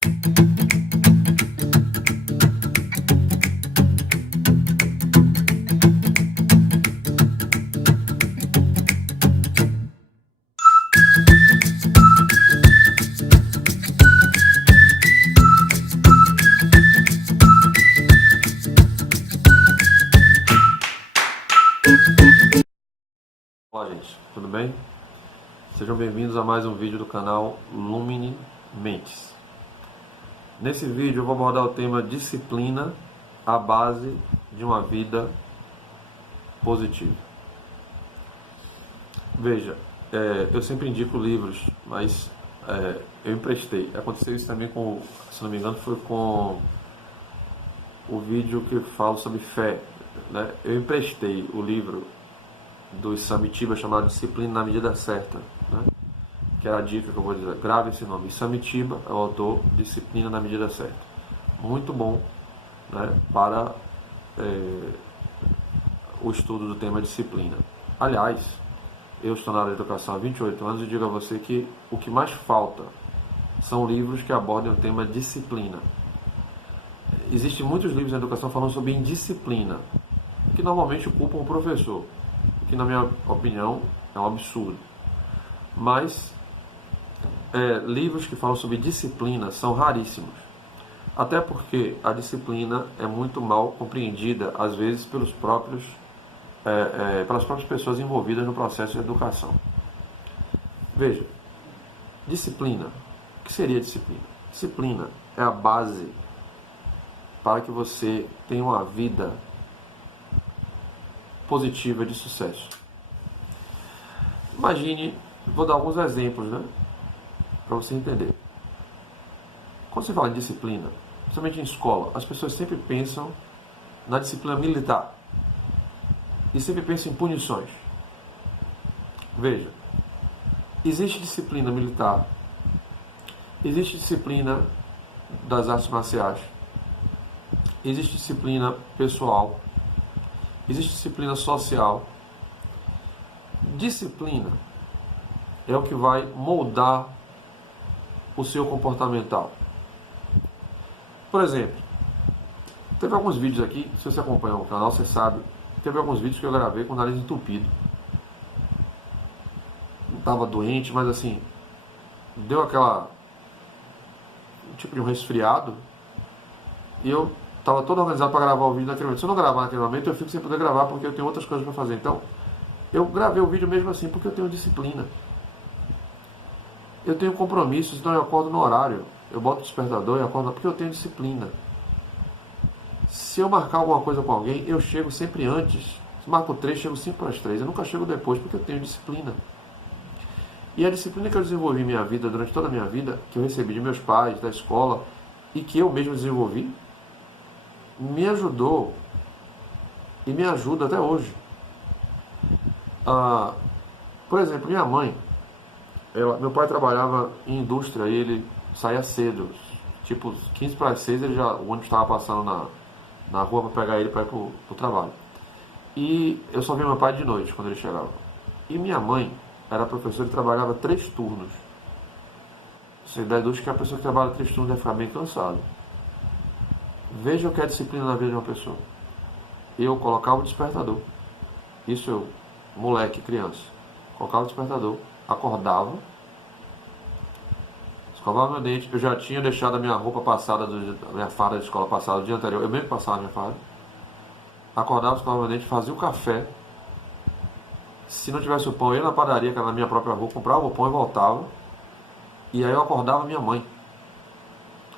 Olá gente, tudo bem? Sejam bem-vindos a mais um vídeo do canal Lumine Mentes. Nesse vídeo eu vou abordar o tema disciplina, a base de uma vida positiva. Veja, eu sempre indico livros, mas eu emprestei. Aconteceu isso também com, se não me engano, foi com o vídeo que eu falo sobre fé, né? Eu emprestei o livro do Samitiba chamado Disciplina na Medida Certa, né? Que era a dica que eu vou dizer. Grave esse nome. Samitiba é o autor, Disciplina na Medida Certa. Muito bom, né, para o estudo do tema disciplina. Aliás, eu estou na área de educação há 28 anos e digo a você que o que mais falta são livros que abordem o tema disciplina. Existem muitos livros na educação falando sobre indisciplina, que normalmente culpam o professor, que na minha opinião é um absurdo. Mas livros que falam sobre disciplina são raríssimos. Até porque a disciplina é muito mal compreendida, às vezes, pelas próprias pessoas envolvidas no processo de educação. Veja, disciplina. O que seria disciplina? Disciplina é a base para que você tenha uma vida positiva de sucesso. Imagine, vou dar alguns exemplos, né, para você entender. Quando você fala em disciplina, principalmente em escola, as pessoas sempre pensam na disciplina militar e sempre pensam em punições. Veja, existe disciplina militar, existe disciplina das artes marciais, existe disciplina pessoal, existe disciplina social. Disciplina é o que vai moldar o seu comportamental. Por exemplo, teve alguns vídeos aqui, se você acompanha o canal, você sabe, teve alguns vídeos que eu gravei com o nariz entupido. Não estava doente, mas assim, deu aquela tipo de um resfriado e eu estava todo organizado para gravar o vídeo naquele momento. Se eu não gravar naquele momento, eu fico sem poder gravar porque eu tenho outras coisas para fazer. Então, eu gravei o vídeo mesmo assim porque eu tenho disciplina. Eu tenho compromissos, então eu acordo no horário. Eu boto o despertador e acordo porque eu tenho disciplina. Se eu marcar alguma coisa com alguém, eu chego sempre antes. Se marco 3, chego 5 para as 3. Eu nunca chego depois porque eu tenho disciplina. E a disciplina que eu desenvolvi em minha vida, durante toda a minha vida, que eu recebi de meus pais, da escola, e que eu mesmo desenvolvi, me ajudou e me ajuda até hoje. Por exemplo, minha mãe, meu pai trabalhava em indústria e ele saía cedo, tipo 15 para as 6, o ônibus estava passando na rua para pegar ele para ir para o trabalho. E eu só via meu pai de noite quando ele chegava. E minha mãe era professora e trabalhava 3 turnos. Você dá indústria que a pessoa que trabalha 3 turnos deve ficar bem cansada. Veja o que é disciplina na vida de uma pessoa. Eu colocava o despertador. Isso eu, moleque, criança. Colocava o despertador, acordava, escovava meu dente. Eu já tinha deixado a minha roupa passada, a minha farda de escola passada do dia anterior. Eu mesmo passava a minha farda. Acordava, escovava meu dente, fazia o café. Se não tivesse o pão, eu ia na padaria, que era na minha própria rua, comprava o pão e voltava. E aí eu acordava minha mãe.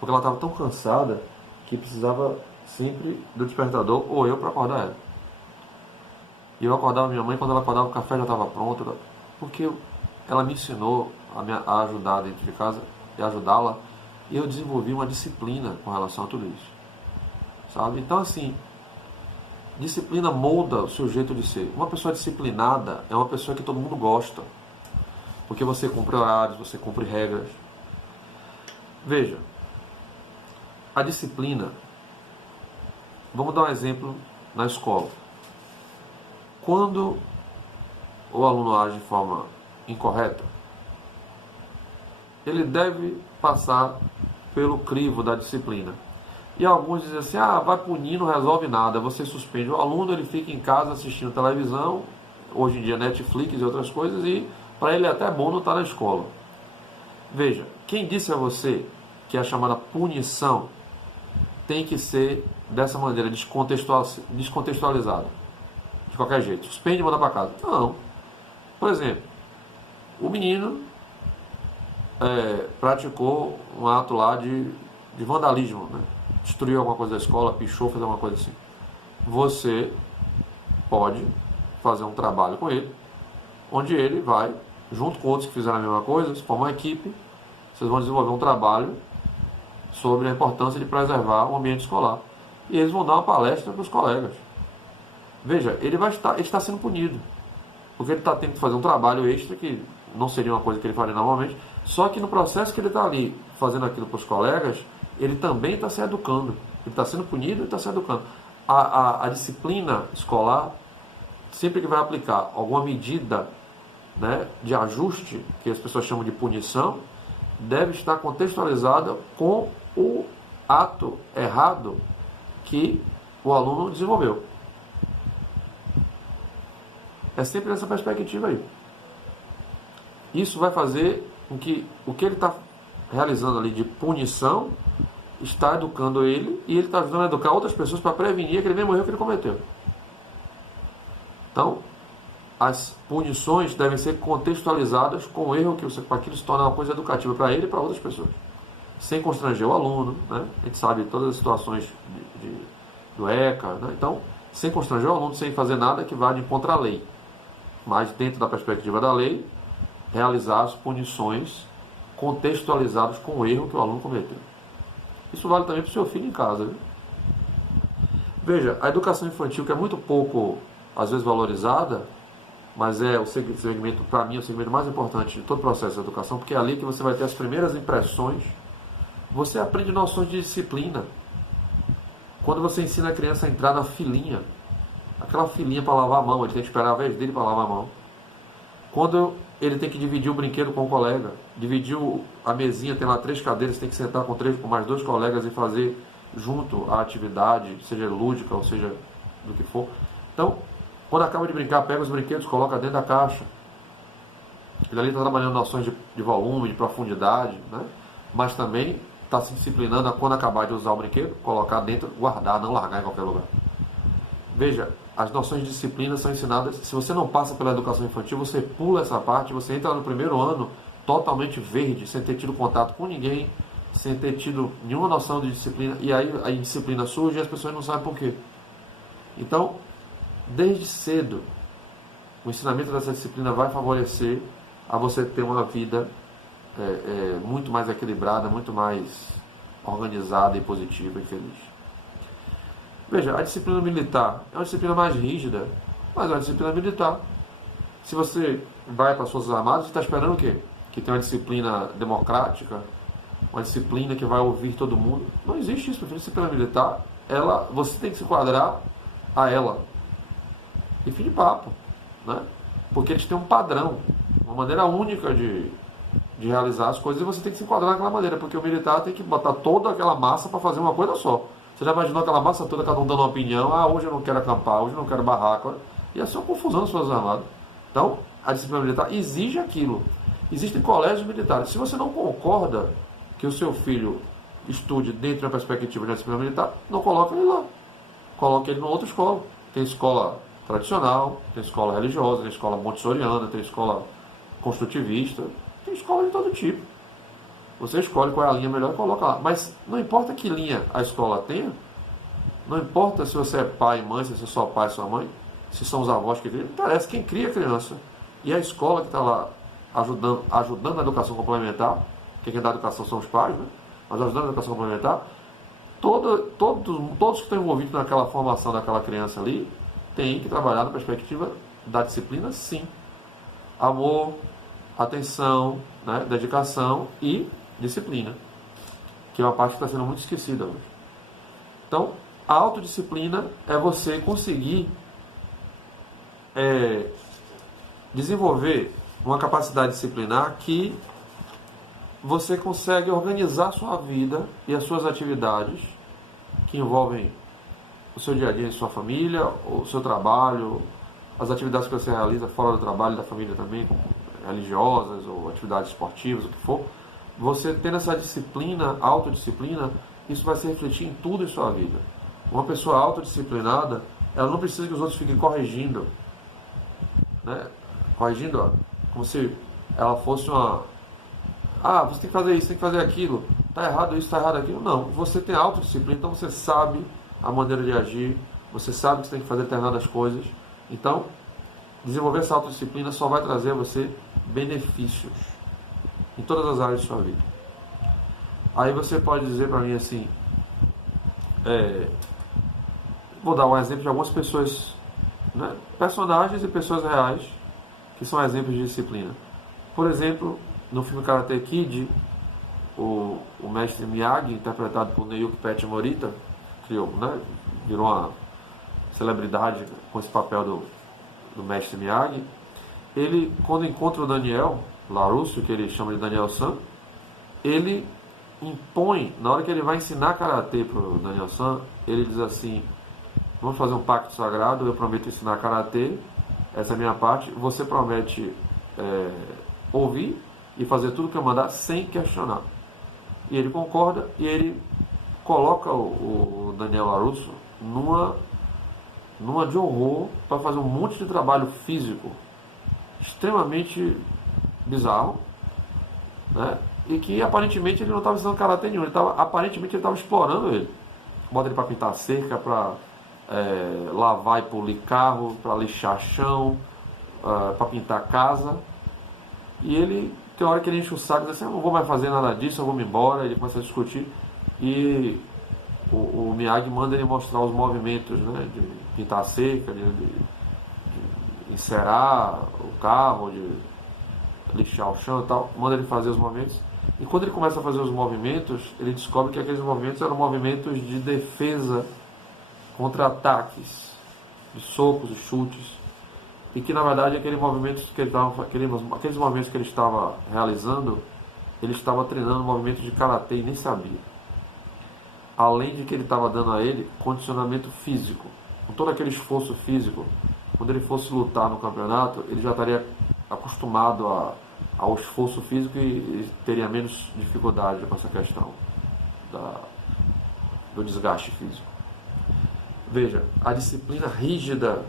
Porque ela estava tão cansada que precisava sempre do despertador ou eu para acordar ela. E eu acordava minha mãe, quando ela acordava o café já estava pronto, porque ela me ensinou a ajudar dentro de casa e ajudá-la, e eu desenvolvi uma disciplina com relação a tudo isso, sabe? Então assim, disciplina molda o seu jeito de ser. Uma pessoa disciplinada é uma pessoa que todo mundo gosta, porque você cumpre horários, você cumpre regras. Veja, a disciplina, vamos dar um exemplo na escola. Quando o aluno age de forma incorreta, ele deve passar pelo crivo da disciplina. E alguns dizem assim, vai punir, não resolve nada, você suspende o aluno, ele fica em casa assistindo televisão, hoje em dia Netflix e outras coisas, e para ele é até bom não estar na escola. Veja, quem disse a você que a chamada punição tem que ser dessa maneira, descontextualizada, de qualquer jeito, suspende e manda para casa? Não. Por exemplo, o menino praticou um ato lá de vandalismo, né? Destruiu alguma coisa da escola, pichou, fez alguma coisa assim. Você pode fazer um trabalho com ele, onde ele vai, junto com outros que fizeram a mesma coisa, se formar uma equipe, vocês vão desenvolver um trabalho sobre a importância de preservar o ambiente escolar. E eles vão dar uma palestra para os colegas. Veja, ele está sendo punido, porque ele está tendo que fazer um trabalho extra, que não seria uma coisa que ele faria normalmente, só que no processo que ele está ali fazendo aquilo para os colegas, ele também está se educando. Ele está sendo punido e está se educando. A disciplina escolar, sempre que vai aplicar alguma medida, né, de ajuste, que as pessoas chamam de punição, deve estar contextualizada com o ato errado que o aluno desenvolveu. É sempre nessa perspectiva aí. Isso vai fazer com que o que ele está realizando ali de punição está educando ele, e ele está ajudando a educar outras pessoas para prevenir aquele mesmo erro que ele cometeu. Então, as punições devem ser contextualizadas com o erro, para aquilo se tornar uma coisa educativa para ele e para outras pessoas, sem constranger o aluno, né? A gente sabe todas as situações do ECA, né? Então, sem constranger o aluno, sem fazer nada que vá de contra a lei, mas dentro da perspectiva da lei, realizar as punições contextualizadas com o erro que o aluno cometeu. Isso vale também para o seu filho em casa, viu? Veja, a educação infantil, que é muito pouco, às vezes, valorizada, mas é o segmento, para mim, é o segmento mais importante de todo o processo de educação, porque é ali que você vai ter as primeiras impressões. Você aprende noções de disciplina. Quando você ensina a criança a entrar na filinha, aquela filinha para lavar a mão, ele tem que esperar a vez dele para lavar a mão. Quando ele tem que dividir o brinquedo com o colega, dividir a mesinha, tem lá 3 cadeiras, tem que sentar com mais 2 colegas e fazer junto a atividade, seja lúdica ou seja do que for. Então, quando acaba de brincar, pega os brinquedos, coloca dentro da caixa. Ele ali está trabalhando noções de volume, de profundidade, né? Mas também está se disciplinando a, quando acabar de usar o brinquedo, colocar dentro, guardar, não largar em qualquer lugar. Veja, as noções de disciplina são ensinadas. Se você não passa pela educação infantil, você pula essa parte, você entra no primeiro ano totalmente verde, sem ter tido contato com ninguém, sem ter tido nenhuma noção de disciplina, e aí a indisciplina surge e as pessoas não sabem por quê. Então, desde cedo, o ensinamento dessa disciplina vai favorecer a você ter uma vida muito mais equilibrada, muito mais organizada e positiva e feliz. Veja, a disciplina militar é uma disciplina mais rígida, mas é uma disciplina militar. Se você vai para as Forças Armadas, você está esperando o quê? Que tenha uma disciplina democrática, uma disciplina que vai ouvir todo mundo. Não existe isso, porque a disciplina militar, você tem que se enquadrar a ela. E fim de papo, né? Porque eles têm um padrão, uma maneira única de realizar as coisas, e você tem que se enquadrar naquela maneira, porque o militar tem que botar toda aquela massa para fazer uma coisa só. Você já imaginou aquela massa toda, cada um dando uma opinião? Hoje eu não quero acampar, hoje eu não quero barraco. E é só confusão nas Forças Armadas. Então, a disciplina militar exige aquilo. Existem colégios militares. Se você não concorda que o seu filho estude dentro de uma perspectiva de disciplina militar, não coloque ele lá. Coloque ele em outra escola. Tem escola tradicional, tem escola religiosa, tem escola montessoriana, tem escola construtivista, tem escola de todo tipo. Você escolhe qual é a linha melhor e coloca lá. Mas não importa que linha a escola tenha, não importa se você é pai e mãe, se você é só pai e sua mãe, se são os avós que criam, não interessa quem cria a criança. E a escola que está lá ajudando a educação complementar, porque quem dá a educação são os pais, né? Mas ajudando a educação complementar, todos que estão envolvidos naquela formação daquela criança ali, têm que trabalhar na perspectiva da disciplina, sim. Amor, atenção, né? Dedicação e disciplina, que é uma parte que está sendo muito esquecida hoje. Então, a autodisciplina é você conseguir desenvolver uma capacidade disciplinar que você consegue organizar a sua vida e as suas atividades que envolvem o seu dia a dia em sua família, o seu trabalho, as atividades que você realiza fora do trabalho e da família também, como religiosas ou atividades esportivas, o que for. Você tendo essa disciplina, autodisciplina, isso vai se refletir em tudo em sua vida. Uma pessoa autodisciplinada, ela não precisa que os outros fiquem corrigindo, né? Corrigindo, ó, como se ela fosse uma... Ah, você tem que fazer isso, tem que fazer aquilo, tá errado isso, tá errado aquilo. Não, você tem autodisciplina, então você sabe a maneira de agir, você sabe que você tem que fazer determinadas coisas. Então, desenvolver essa autodisciplina só vai trazer a você benefícios em todas as áreas de sua vida. Aí você pode dizer para mim assim, vou dar um exemplo de algumas pessoas, né, personagens e pessoas reais que são exemplos de disciplina. Por exemplo, no filme Karate Kid, o mestre Miyagi, interpretado por Naoki Pet Morita, criou, né, virou uma celebridade com esse papel do mestre Miyagi. Ele, quando encontra o Daniel LaRusso, que ele chama de Daniel-san, ele impõe, na hora que ele vai ensinar Karatê para o Daniel-san, ele diz assim: vamos fazer um pacto sagrado, eu prometo ensinar Karatê, essa é a minha parte, você promete ouvir e fazer tudo que eu mandar sem questionar. E ele concorda e ele coloca o Daniel LaRusso numa de horror para fazer um monte de trabalho físico extremamente bizarro, né? E que aparentemente ele não estava ensinando karatê nenhum, aparentemente ele estava explorando ele. Bota ele para pintar a cerca, para lavar e polir carro, para lixar chão, para pintar casa. E ele, tem hora que ele enche o saco, diz assim: eu não vou mais fazer nada disso, eu vou me embora. Ele começa a discutir e o Miyagi manda ele mostrar os movimentos, né, de pintar a cerca, de encerar o carro, de lixar o chão e tal, manda ele fazer os movimentos. E quando ele começa a fazer os movimentos, ele descobre que aqueles movimentos eram movimentos de defesa contra ataques, de socos e chutes, e que na verdade aqueles movimentos que ele estava realizando, ele estava treinando movimentos de karatê e nem sabia. Além de que ele estava dando a ele condicionamento físico, com todo aquele esforço físico, quando ele fosse lutar no campeonato, ele já estaria acostumado ao esforço físico e teria menos dificuldade com essa questão do desgaste físico. Veja, a disciplina rígida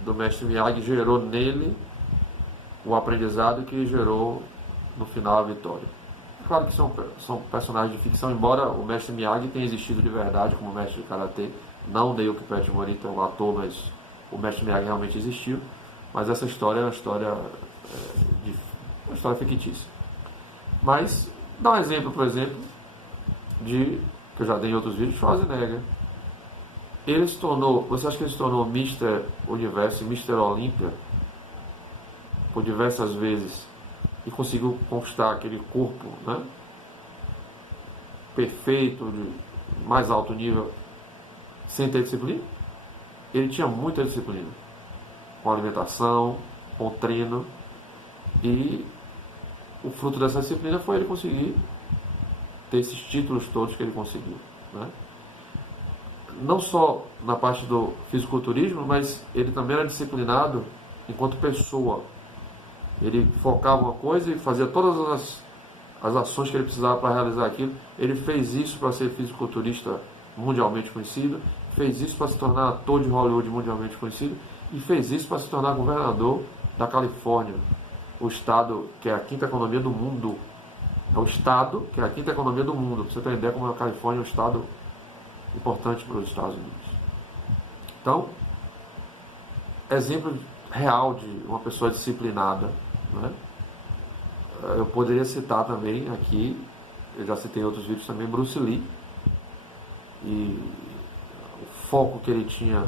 do mestre Miyagi gerou nele o aprendizado que gerou no final a vitória. É claro que são personagens de ficção, embora o mestre Miyagi tenha existido de verdade como mestre de karatê, não Naoki Pet Morita, o ator, mas o mestre Miyagi realmente existiu. Mas essa história é uma história fictícia. Mas dá um exemplo, por exemplo, que eu já dei em outros vídeos, Schwarzenegger. Ele se tornou, você acha que ele se tornou Mr. Universo e Mr. Olímpia por diversas vezes e conseguiu conquistar aquele corpo, né, perfeito, de mais alto nível, sem ter disciplina? Ele tinha muita disciplina, com alimentação, com treino, e o fruto dessa disciplina foi ele conseguir ter esses títulos todos que ele conseguiu, né? Não só na parte do fisiculturismo, mas ele também era disciplinado enquanto pessoa. Ele focava uma coisa e fazia todas as ações que ele precisava para realizar aquilo. Ele fez isso para ser fisiculturista mundialmente conhecido, fez isso para se tornar ator de Hollywood mundialmente conhecido, e fez isso para se tornar governador da Califórnia, o estado que é a quinta economia do mundo. É o estado que é a quinta economia do mundo. Para você ter uma ideia como a Califórnia é um estado importante para os Estados Unidos. Então, exemplo real de uma pessoa disciplinada, né? Eu poderia citar também aqui, eu já citei em outros vídeos também, Bruce Lee, e o foco que ele tinha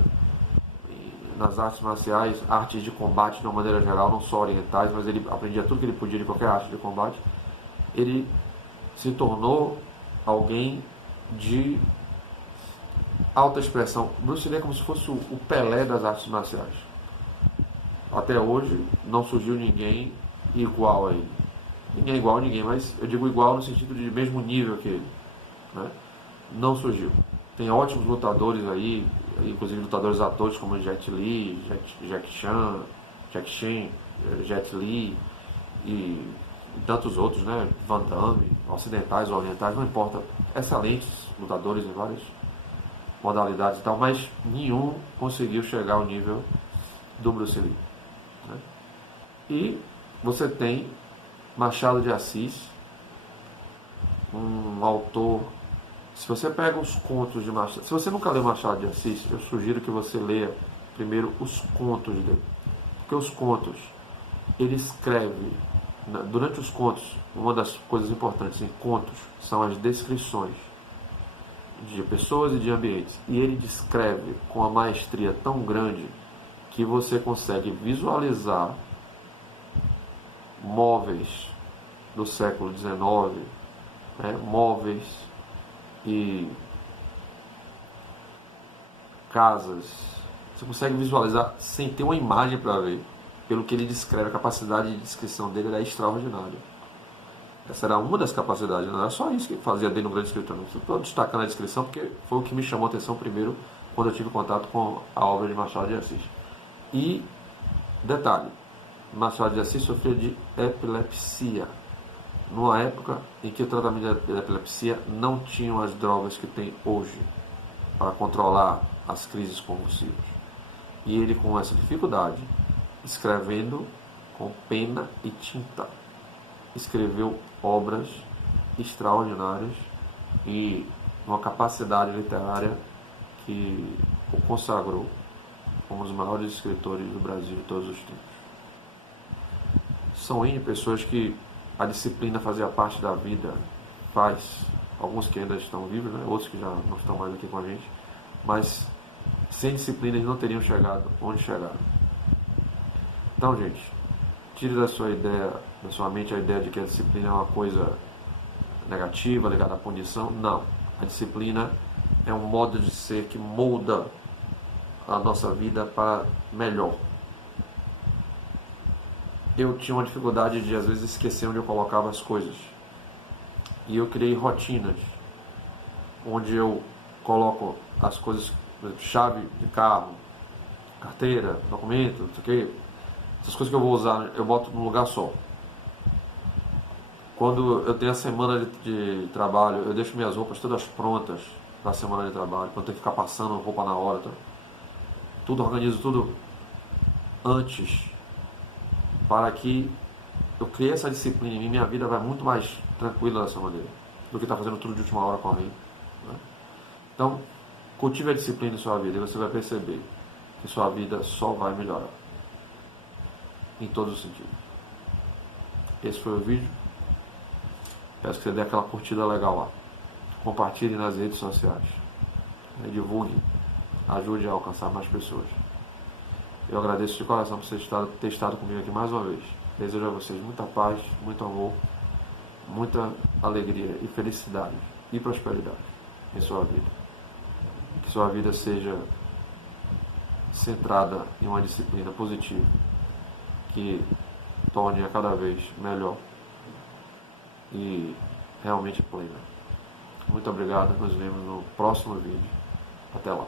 nas artes marciais, artes de combate de uma maneira geral, não só orientais, mas ele aprendia tudo que ele podia de qualquer arte de combate. Ele se tornou alguém de alta expressão. Bruce Lee é como se fosse o Pelé das artes marciais. Até hoje não surgiu ninguém igual a ele. ninguém é igual a ninguém, mas eu digo igual no sentido de mesmo nível que ele, né? Não surgiu. Tem ótimos lutadores aí, inclusive lutadores atores como Jet Li, Jack Chan, Jet Li e tantos outros, né? Van Damme, ocidentais, orientais, não importa. Excelentes lutadores em várias modalidades e tal, mas nenhum conseguiu chegar ao nível do Bruce Lee, né? E você tem Machado de Assis, um autor. Se você pega os contos de Machado, se você nunca leu Machado de Assis, eu sugiro que você leia primeiro os contos dele, porque os contos, ele escreve, durante os contos, uma das coisas importantes em contos são as descrições de pessoas e de ambientes, e ele descreve com uma maestria tão grande que você consegue visualizar móveis do século XIX, né, móveis e casas. Você consegue visualizar sem ter uma imagem para ver. Pelo que ele descreve, a capacidade de descrição dele era extraordinária. Essa era uma das capacidades, não era só isso que fazia dele um grande escritor. Estou destacando a descrição porque foi o que me chamou a atenção primeiro quando eu tive contato com a obra de Machado de Assis. E, detalhe, Machado de Assis sofria de epilepsia, numa época em que o tratamento da epilepsia não tinham as drogas que tem hoje para controlar as crises convulsivas. E ele, com essa dificuldade, escrevendo com pena e tinta, escreveu obras extraordinárias e uma capacidade literária que o consagrou como um dos maiores escritores do Brasil de todos os tempos. São N pessoas que a disciplina fazia parte da vida, alguns que ainda estão vivos, né? Outros que já não estão mais aqui com a gente, mas sem disciplina eles não teriam chegado onde chegaram. Então, gente, tire da sua mente a ideia de que a disciplina é uma coisa negativa, ligada à punição. Não. A disciplina é um modo de ser que molda a nossa vida para melhor. Eu tinha uma dificuldade de, às vezes, esquecer onde eu colocava as coisas. E eu criei rotinas, onde eu coloco as coisas, por exemplo, chave de carro, carteira, documento, não sei o quê. Essas coisas que eu vou usar, eu boto num lugar só. Quando eu tenho a semana de trabalho, eu deixo minhas roupas todas prontas para a semana de trabalho, para não ter que ficar passando roupa na hora. Tudo organizo, tudo antes, para que eu crie essa disciplina em mim. Minha vida vai muito mais tranquila dessa maneira do que estar fazendo tudo de última hora com alguém, né? Então, cultive a disciplina em sua vida e você vai perceber que sua vida só vai melhorar em todos os sentidos. Esse foi o vídeo. Peço que você dê aquela curtida legal lá. Compartilhe nas redes sociais. Divulgue. Ajude a alcançar mais pessoas. Eu agradeço de coração por você ter estado comigo aqui mais uma vez. Desejo a vocês muita paz, muito amor, muita alegria e felicidade e prosperidade em sua vida. Que sua vida seja centrada em uma disciplina positiva que torne a cada vez melhor e realmente plena. Muito obrigado, nos vemos no próximo vídeo. Até lá.